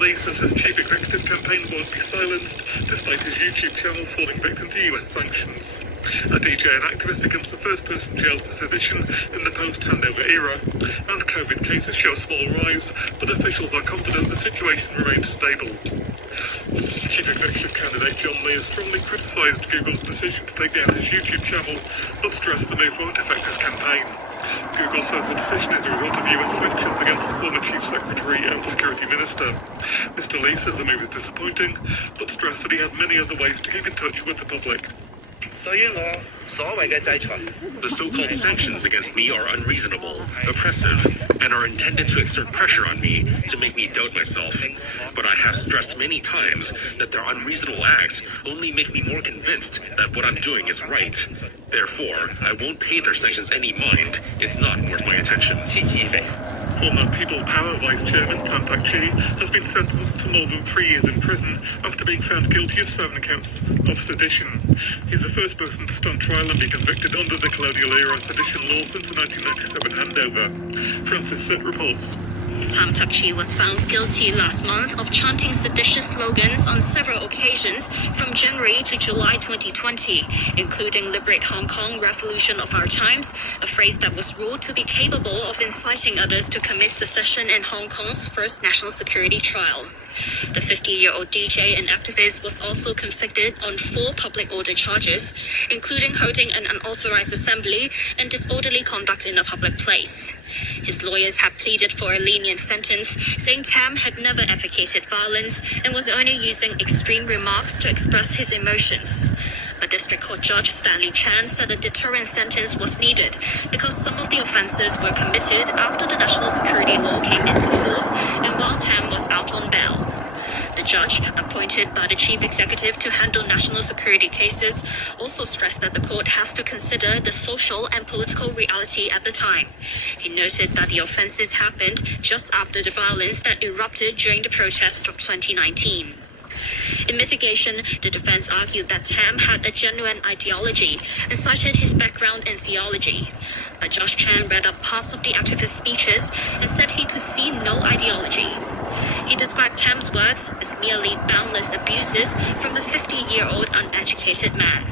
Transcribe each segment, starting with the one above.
Lee says his chief executive campaign won't be silenced, despite his YouTube channel falling victim to US sanctions. A DJ and activist becomes the first person jailed for sedition in the post-handover era, and COVID cases show a small rise, but officials are confident the situation remains stable. Chief Executive candidate John Lee has strongly criticised Google's decision to take down his YouTube channel, but stressed the move won't affect his campaign. Google says the decision is a result of US sanctions against the former Chief Secretary and Security Minister. Mr. Lee says the move is disappointing, but stressed that he had many other ways to keep in touch with the public. The so-called sanctions against me are unreasonable, oppressive, and are intended to exert pressure on me to make me doubt myself. But I have stressed many times that their unreasonable acts only make me more convinced that what I'm doing is right. Therefore, I won't pay their sanctions any mind. It's not worth my attention. Former People Power Vice Chairman Tam Tak-chi has been sentenced to more than 3 years in prison after being found guilty of 7 counts of sedition. He's the first person to stand trial and be convicted under the colonial era sedition law since the 1997 handover. Francis Sitt reports. Tam Tak-chi was found guilty last month of chanting seditious slogans on several occasions from January to July 2020, including Liberate Hong Kong, Revolution of Our Times, a phrase that was ruled to be capable of inciting others to commit secession in Hong Kong's first national security trial. The 50-year-old DJ and activist was also convicted on 4 public order charges, including holding an unauthorized assembly and disorderly conduct in a public place. His lawyers had pleaded for a lenient sentence, saying Tam had never advocated violence and was only using extreme remarks to express his emotions. But District Court Judge Stanley Chan said a deterrent sentence was needed because some of the offences were committed after the national security law came into force and while Tam was out on bail. The judge, appointed by the chief executive to handle national security cases, also stressed that the court has to consider the social and political reality at the time. He noted that the offences happened just after the violence that erupted during the protests of 2019. In mitigation, the defense argued that Tam had a genuine ideology and cited his background in theology. But Judge Chan read up parts of the activist speeches and said he could see no ideology. He described Tam's words as merely boundless abuses from a 50-year-old uneducated man.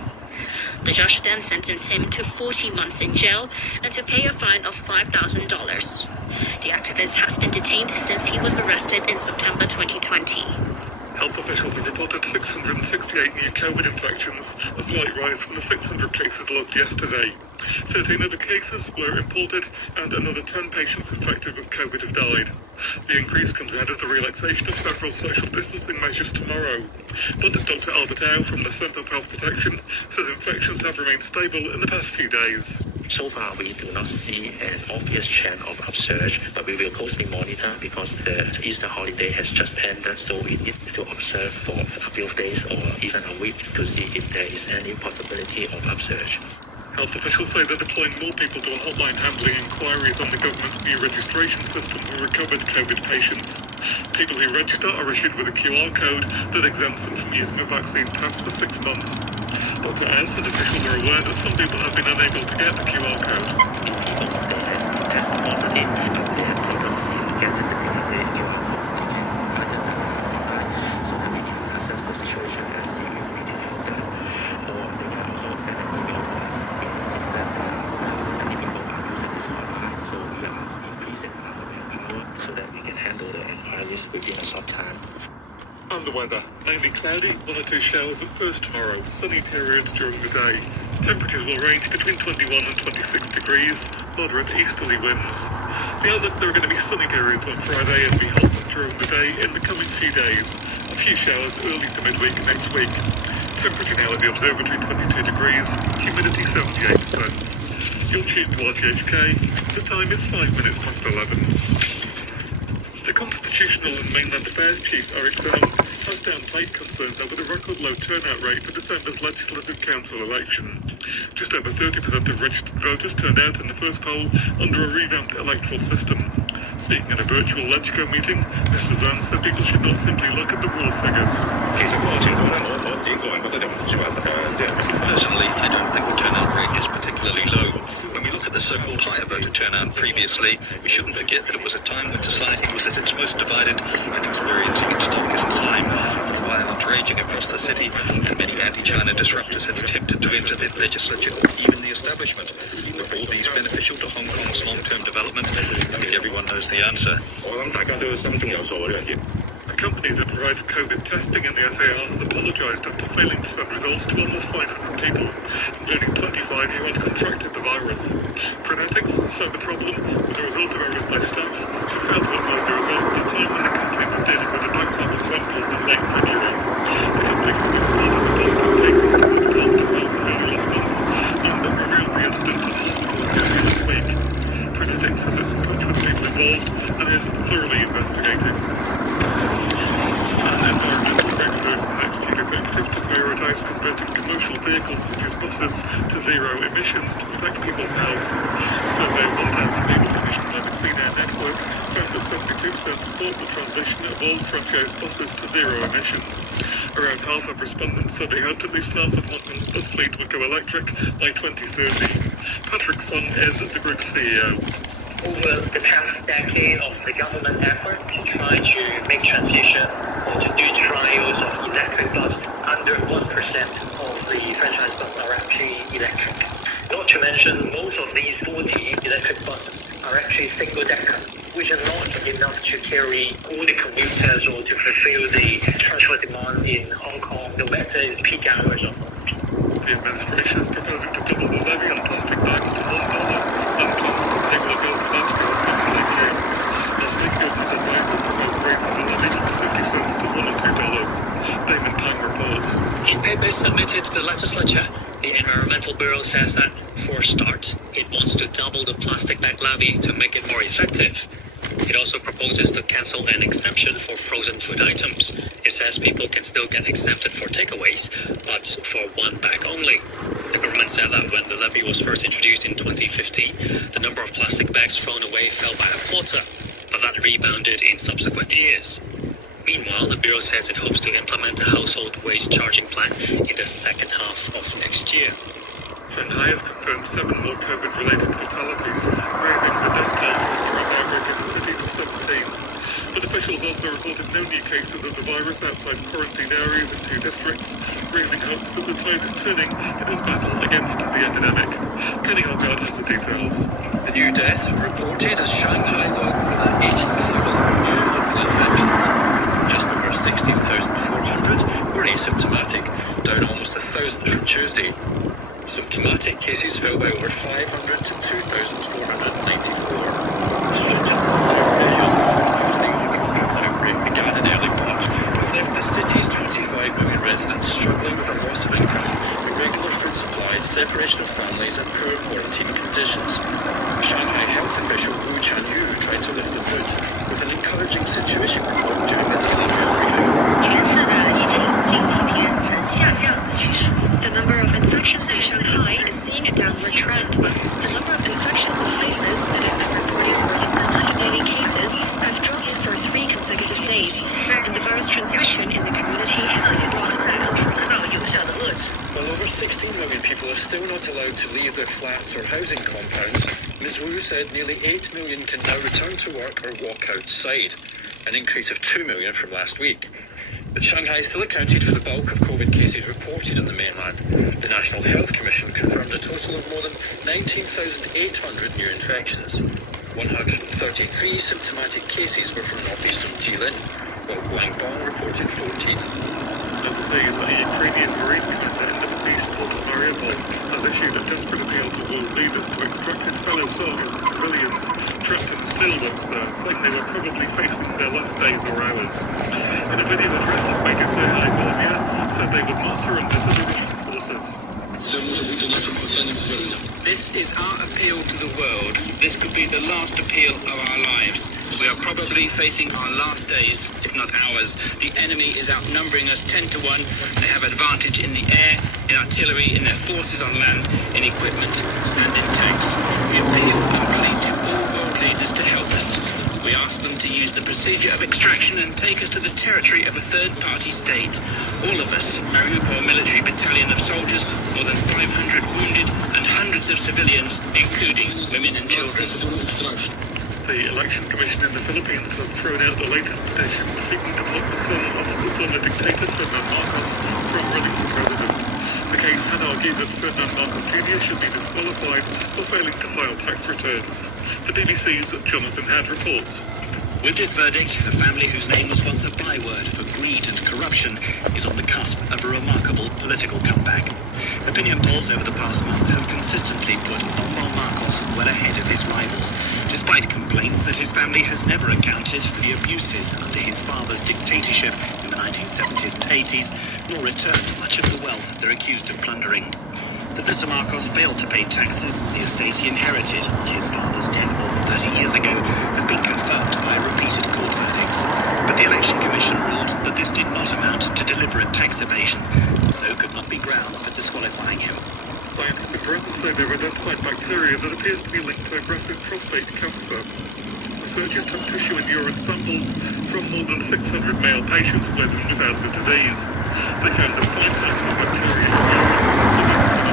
The judge then sentenced him to 40 months in jail and to pay a fine of $5,000. The activist has been detained since he was arrested in September 2020. Health officials have reported 668 new COVID infections, a slight rise from the 600 cases logged yesterday. 13 other cases were imported, and another 10 patients infected with COVID have died. The increase comes ahead of the relaxation of several social distancing measures tomorrow. But Dr. Albert Au from the Centre for Health Protection says infections have remained stable in the past few days. So far, we do not see an obvious trend of upsurge, but we will closely monitor because the Easter holiday has just ended, so we need to observe for a few days or even a week to see if there is any possibility of upsurge. Health officials say they're deploying more people to a hotline handling inquiries on the government's new registration system for recovered COVID patients. People who register are issued with a QR code that exempts them from using a vaccine pass for 6 months. Dr. Au says officials are aware that some people have been unable to get the QR code. If people they test positive, their problems in getting the QR code so that we can assess the situation and see if we can help them. Or they can also send an email to us. We noticed that many people are using this hotline, so we are increasing our manpower so that we can handle the inquiries within a short time. And the weather. Mainly cloudy, 1 or 2 showers at first tomorrow, sunny periods during the day. Temperatures will range between 21 and 26 degrees, moderate easterly winds. The outlook, there are going to be sunny periods on Friday and be hot during the day in the coming few days. A few showers early to midweek next week. Temperature now at the observatory 22 degrees, humidity 78%. You're tuned to RTHK. The time is 5 minutes past 11. The Constitutional and Mainland Affairs Chief, Eric Zhang, has downplayed concerns over the record low turnout rate for December's Legislative Council election. Just over 30% of registered voters turned out in the first poll under a revamped electoral system. Speaking at a virtual LegCo meeting, Mr. Zhang said people should not simply look at the raw figures. Personally, I don't think the turnout rate is particularly low. When we look at the the so-called higher voter turnout previously, we shouldn't forget that it was a time when society was at its most divided and experiencing its darkest time of violence raging across the city, and many anti-China disruptors had attempted to enter the legislature or even the establishment. Were all these beneficial to Hong Kong's long-term development? I think everyone knows the answer. A company that provides COVID testing in the SAR has apologised after failing to send results to almost 500 people, including 25 who had contracted the virus. Prenetics said the problem was a result of errors by staff who failed to upload the results at a time when the company was dealing with a backlog of samples in late February. The company said it reported the positive cases to the Department of Health early last month and revealed the incident at hospital earlier this week. Prenetics says it's in touch with the people involved and is thoroughly investigating. Environmental regulators and chief executives to prioritise converting commercial vehicles such as buses to zero emissions to protect people's health. A survey of 1,000 people commissioned by the Clean Air Network found that 72% support the transition of all franchise buses to zero emission. Around half of respondents said they hoped at least half of Hong Kong's bus fleet would go electric by 2030. Patrick Fung is the group's CEO. Over the past decade of the government effort to try to make transition or to do trials of electric bus, under 1% of the franchise buses are actually electric. Not to mention, most of these 40 electric buses are actually single-decker, which are not enough to carry all the commuters or to fulfill the transport demand in Hong Kong, no matter its peak hours or not. The administration is proposing to double the levy on plastic bags to $1 and plans to table a bill for that to go sometime in June. Last week, government advisors proposed raising the levy from 50 cents to $1 or $2. Damon Pang reports. In papers submitted to the legislature, the Environmental Bureau says that, for a start, it wants to double the plastic bag levy to make it more effective. It also proposes to cancel an exemption for frozen food items. It says people can still get exempted for takeaways, but for one bag only. The government said that when the levy was first introduced in 2015, the number of plastic bags thrown away fell by a quarter, but that rebounded in subsequent years. Meanwhile, the Bureau says it hopes to implement a household waste charging plan in the second half of next year. Shanghai has confirmed 7 more COVID-related fatalities, raising the death toll from the current outbreak in the city to 17. But officials also reported no new cases of the virus outside quarantined areas in 2 districts, raising hopes that the tide is turning in its battle against the epidemic. Kenny Holgard has the details. The new deaths were reported as Shanghai logged more than 18,000 new local infections. Just over 16,400 were asymptomatic, down almost 1,000 from Tuesday. Symptomatic cases fell by over 500 to 2,494. Stringent lockdown measures in the first after the Omicron outbreak began in early March have left the city's 25 million residents struggling with a loss of income, irregular food supplies, separation of families and poor quarantine conditions. Shanghai health official Wu Chanyu tried to lift the mood with an encouraging situation report during the daily news briefing. The number of infections in Shanghai is seeing a downward trend. The number of infections in places that have been reporting more than 180 cases have dropped for 3 consecutive days, and the virus transmission in the community has even dropped in the country. While over 16 million people are still not allowed to leave their flats or housing compounds, Ms. Wu said nearly 8 million can now return to work or walk outside, an increase of 2 million from last week. But Shanghai still accounted for the bulk of COVID cases reported on the mainland. The National Health Commission confirmed a total of more than 19,800 new infections. 133 symptomatic cases were from northeastern Jilin, while Guangdong reported 14. Overseas, a Ukrainian Marine commander in the besieged port of Mariupol has issued a desperate appeal to world leaders to extract his fellow soldiers and civilians trapped in the steelworks there, saying they were probably facing their last days or hours. In a video addressed, Major Serhiy Volodya said they would not surrender to the Russian forces. This is our appeal to the world. This could be the last appeal of our lives. We are probably facing our last days, if not hours. The enemy is outnumbering us 10 to 1. They have advantage in the air, in artillery, in their forces on land, in equipment, and in tanks. We appeal and plead to all world leaders to help us. We ask them to use the precision procedure of extraction and take us to the territory of a third-party state. All of us, Mariupol military battalion of soldiers, more than 500 wounded, and hundreds of civilians, including women and children. The Election Commission in the Philippines have thrown out the latest petition seeking to block the son of the former dictator Ferdinand Marcos from running for president. The case had argued that Ferdinand Marcos Jr. should be disqualified for failing to file tax returns. The BBC's Jonathan Had reports. With this verdict, the family whose name was once a byword for greed and corruption is on the cusp of a remarkable political comeback. Opinion polls over the past month have consistently put Bongbong Marcos well ahead of his rivals, despite complaints that his family has never accounted for the abuses under his father's dictatorship in the 1970s and 80s, nor returned much of the wealth they're accused of plundering. That Mr. Marcos failed to pay taxes on the estate he inherited on his father's death more than 30 years ago has been confirmed by repeated court verdicts. But the Election Commission ruled that this did not amount to deliberate tax evasion, so could not be grounds for disqualifying him. Scientists in Britain say they've identified bacteria that appears to be linked to aggressive prostate cancer. Researchers took tissue and urine samples from more than 600 male patients with and without the disease. They found that 5 types of bacteria in urine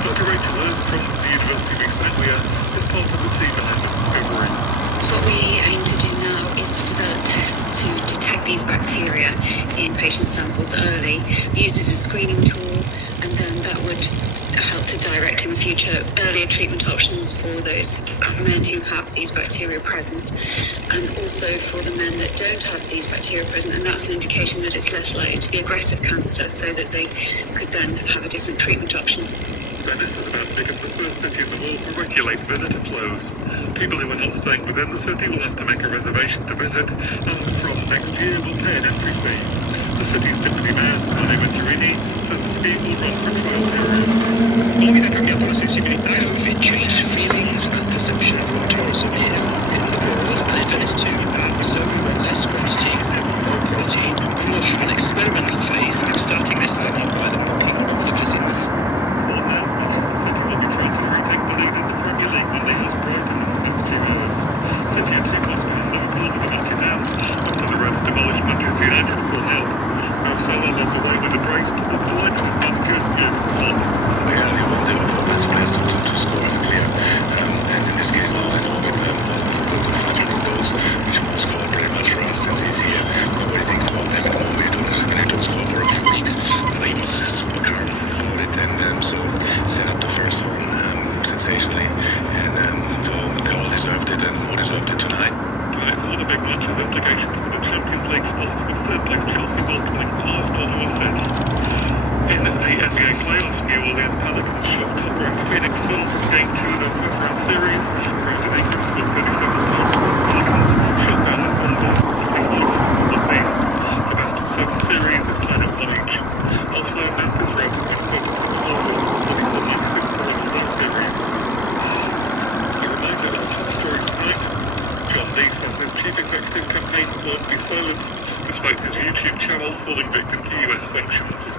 Dr. Rachel Hurst from the University of East Anglia is part of the team behind the discovery. What we aim to do now is to develop tests to detect these bacteria in patient samples early, use it as a screening tool, and then that would help to direct in the future earlier treatment options for those men who have these bacteria present, and also for the men that don't have these bacteria present, and that's an indication that it's less likely to be aggressive cancer, so that they could then have a different treatment options. Venice is about to become the first city in the world to regulate visitor flows. People who are not staying within the city will have to make a reservation to visit, and from next year will pay an entry fee. The city's deputy mayor, Simone Venturini, says the scheme will run for a trial period. Moving a cambiato la sensibilità, it changed feelings and perception of what tourism is in the world, and in Venice too. So we want less quantity, more quality, and we'll have an experimental phase starting this summer by the booking of the visits. Sport now, Manchester City will be trying to retake the lead in the Premier League when they host Brighton in the next few hours. City are 2 points behind Liverpool with a knock it out after the Reds demolished Manchester United 4-0. Now Salah led the way with a brace to the delight of one good fun. Yeah, you will do offense plays to score is clear. And in this case now I know with the 500 goals, which was scored pretty much for us since he's here. Nobody thinks about them anymore when they don't score for a few weeks. But he was super calm about it, and so set up the first one sensationally, and so they all deserved it, and all deserved it tonight. Tonight's another big match has implications for the Champions League spots, with third place Chelsea welcoming Arsenal who are fifth. In the NBA playoffs, New Orleans Pelicans shocked top-ranked Phoenix Suns in Game 2 of their fifth-round series. Brandon Ingram scored 37 points for the Pelicans, shut down the Suns on 14. The best of 7 series is tied at 1 each. Elsewhere, Memphis routed Minnesota for the Order, 44-96 to win the last series. A reminder of top stories tonight. John Lee says his chief executive campaign won't be silenced, despite his YouTube channel falling victim to US sanctions.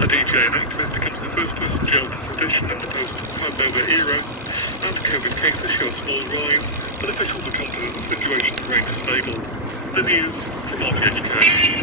A DJ and activist becomes the first person jailed for sedition in the post-Pandora era, and COVID cases show a small rise, but officials are confident the situation remains stable. The news from RTHK.